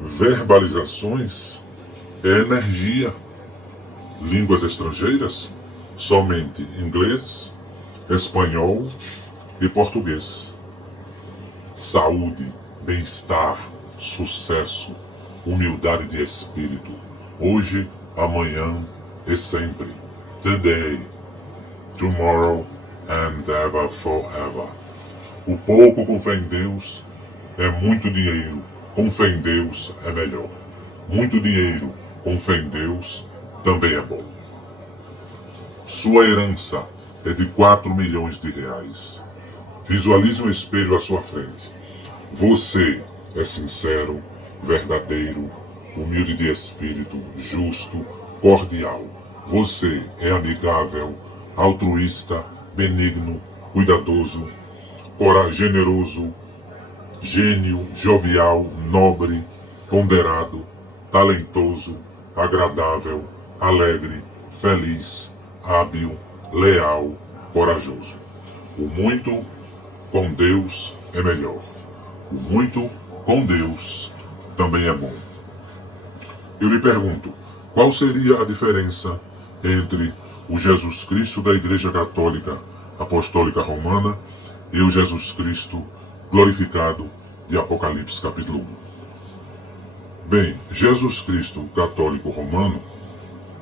Verbalizações é energia. Línguas estrangeiras, somente inglês, espanhol e português. Saúde, bem-estar, sucesso, humildade de espírito. Hoje, amanhã e sempre. Today, tomorrow and ever forever. O pouco com fé em Deus é muito dinheiro. Com fé em Deus é melhor. Muito dinheiro com fé em Deus também é bom. Sua herança é de 4 milhões de reais. Visualize um espelho à sua frente. Você é sincero, verdadeiro, humilde de espírito, justo, cordial. Você é amigável, altruísta, benigno, cuidadoso, generoso, gênio, jovial, nobre, ponderado, talentoso, agradável, alegre, feliz, hábil, leal, corajoso. O muito com Deus é melhor. O muito com Deus também é bom. Eu lhe pergunto, qual seria a diferença entre o Jesus Cristo da Igreja Católica Apostólica Romana e o Jesus Cristo glorificado de Apocalipse capítulo 1? Bem, Jesus Cristo católico romano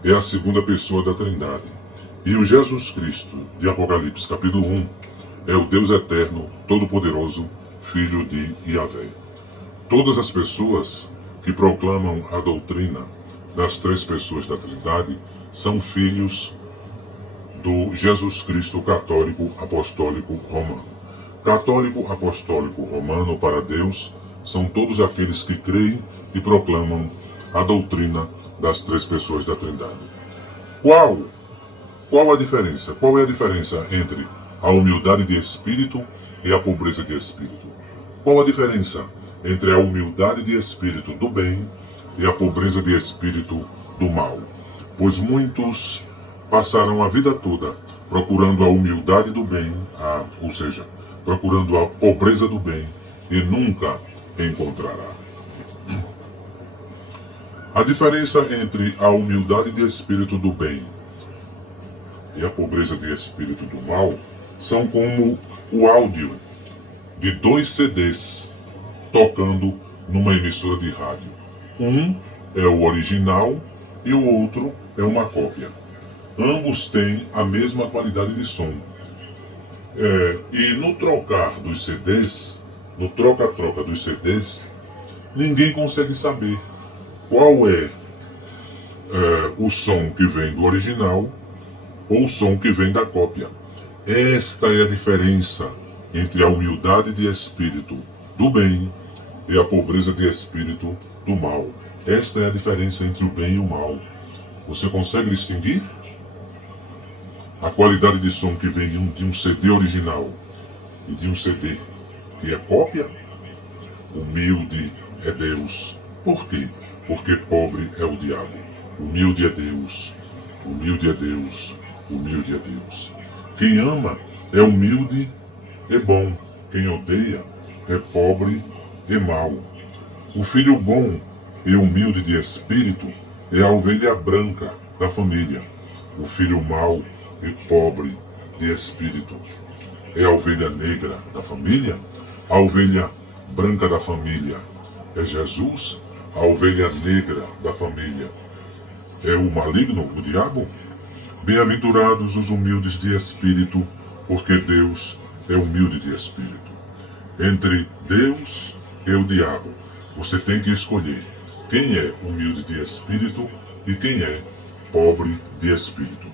é a segunda pessoa da Trindade. E o Jesus Cristo de Apocalipse capítulo 1 é o Deus eterno, todo-poderoso, Filho de Yahvé. Todas as pessoas que proclamam a doutrina das três pessoas da Trindade são filhos do Jesus Cristo católico apostólico romano. Católico apostólico romano para Deus são todos aqueles que creem e proclamam a doutrina das três pessoas da Trindade. Qual a diferença? Qual é a diferença entre a humildade de espírito e a pobreza de espírito? Qual a diferença entre a humildade de espírito do bem e a pobreza de espírito do mal? Pois muitos passaram a vida toda procurando a humildade do bem, ou seja, procurando a pobreza do bem, e nunca encontrará. A diferença entre a humildade de espírito do bem e a pobreza de espírito do mal são como o áudio de 2 CDs tocando numa emissora de rádio. Um é o original e o outro é uma cópia. Ambos têm a mesma qualidade de som. E no trocar dos CDs, no troca-troca dos CDs, ninguém consegue saber qual é o som que vem do original ou o som que vem da cópia. Esta é a diferença entre a humildade de espírito do bem e a pobreza de espírito do mal. Esta é a diferença entre o bem e o mal. Você consegue distinguir? A qualidade de som que vem de um CD original e de um CD que é cópia? Humilde é Deus. Por quê? Porque pobre é o diabo. Humilde é Deus. Humilde é Deus. Humilde é Deus. Quem ama é humilde e bom. Quem odeia é pobre e mau. O filho bom e humilde de espírito é a ovelha branca da família. O filho mau e pobre de espírito é a ovelha negra da família. A ovelha branca da família é Jesus. A ovelha negra da família é o maligno, o diabo. Bem-aventurados os humildes de espírito, porque Deus é humilde de espírito. Entre Deus e o diabo, você tem que escolher quem é humilde de espírito e quem é pobre de espírito.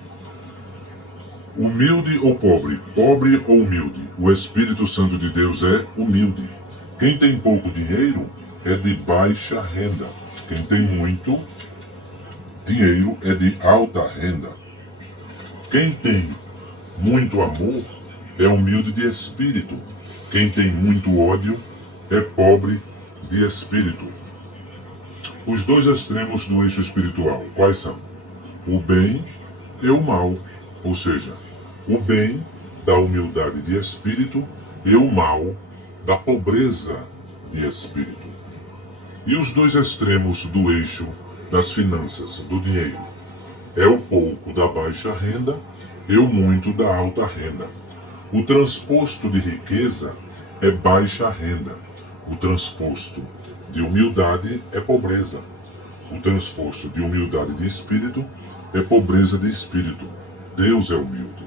Humilde ou pobre? Pobre ou humilde? O Espírito Santo de Deus é humilde. Quem tem pouco dinheiro é de baixa renda. Quem tem muito dinheiro é de alta renda. Quem tem muito amor é humilde de espírito. Quem tem muito ódio é pobre de espírito. Os dois extremos do eixo espiritual, quais são? O bem e o mal, ou seja, o bem da humildade de espírito e o mal da pobreza de espírito. E os dois extremos do eixo das finanças, do dinheiro. É o pouco da baixa renda e o muito da alta renda. O transposto de riqueza é baixa renda. O transposto de humildade é pobreza. O transposto de humildade de espírito é pobreza de espírito. Deus é humilde.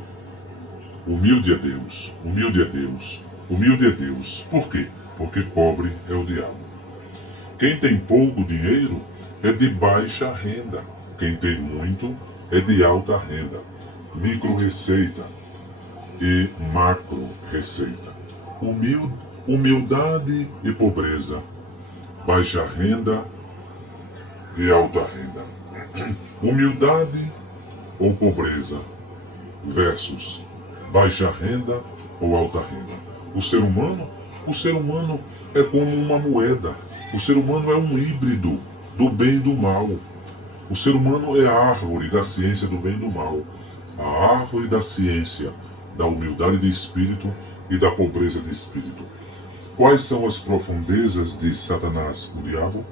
Humilde é Deus, humilde é Deus, humilde é Deus. Por quê? Porque pobre é o diabo. Quem tem pouco dinheiro é de baixa renda. Quem tem muito é de alta renda. Micro receita e macro receita. Humildade e pobreza. Baixa renda e alta renda. Humildade ou pobreza versus baixa renda ou alta renda. O ser humano é como uma moeda. O ser humano é um híbrido do bem e do mal. O ser humano é a árvore da ciência do bem e do mal. A árvore da ciência da humildade de espírito e da pobreza de espírito. Quais são as profundezas de Satanás, o diabo?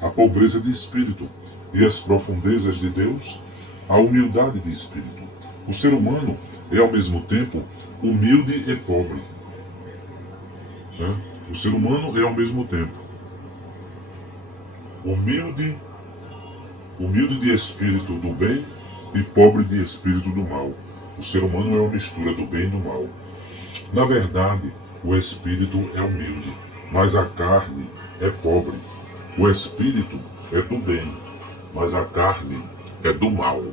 A pobreza de espírito. E as profundezas de Deus? A humildade de espírito. O ser humano é ao mesmo tempo humilde e pobre. O ser humano é ao mesmo tempo humilde de espírito do bem e pobre de espírito do mal. O ser humano é uma mistura do bem e do mal. Na verdade, o espírito é humilde, mas a carne é pobre. O espírito é do bem, mas a carne é do mal.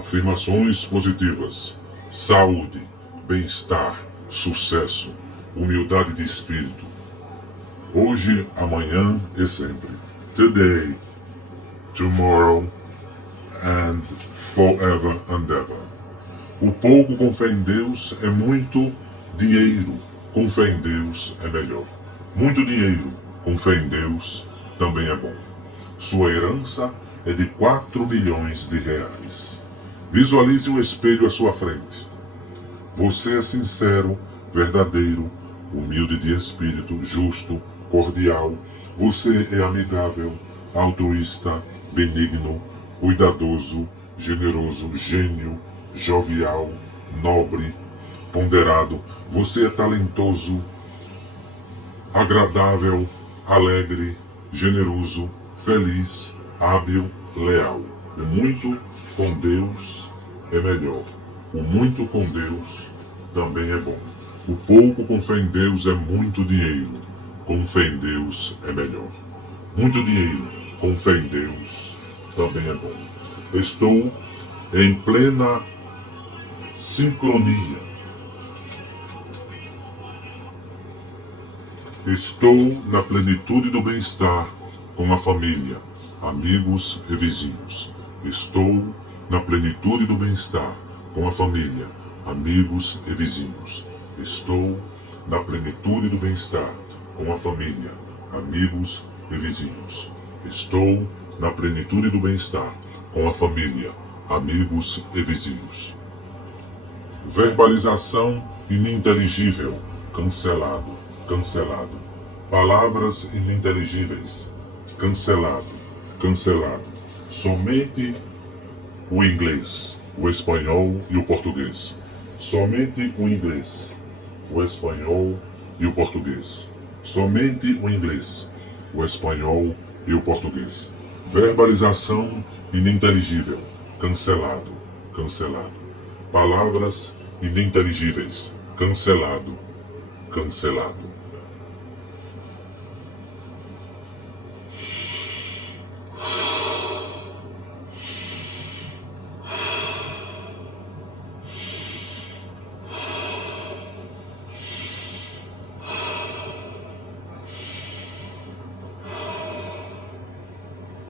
Afirmações positivas: saúde, bem-estar, sucesso, humildade de espírito. Hoje, amanhã e sempre. Today, tomorrow and forever and ever. O pouco com fé em Deus é muito dinheiro. Com fé em Deus é melhor. Muito dinheiro com fé em Deus também é bom. Sua herança é de 4 milhões de reais. Visualize um espelho à sua frente. Você é sincero, verdadeiro, humilde de espírito, justo, cordial. Você é amigável, altruísta, benigno, cuidadoso, generoso, gênio, jovial, nobre, ponderado. Você é talentoso, agradável, alegre, generoso, feliz, hábil, leal. O muito com Deus é melhor. O muito com Deus também é bom. O pouco com fé em Deus é muito dinheiro. Com fé em Deus é melhor. Muito dinheiro com fé em Deus também é bom. Estou em plena sincronia. Estou na plenitude do bem-estar com a família, amigos e vizinhos. Estou na plenitude do bem-estar com a família, amigos e vizinhos. Estou na plenitude do bem-estar com a família, amigos e vizinhos. Estou na plenitude do bem-estar com a família, amigos e vizinhos. Verbalização ininteligível, cancelado, cancelado. Palavras ininteligíveis, cancelado, cancelado. Somente o inglês, o espanhol e o português. Somente o inglês, o espanhol e o português. Somente o inglês, o espanhol e o português. Verbalização ininteligível, cancelado, cancelado. Palavras ininteligíveis, cancelado, cancelado.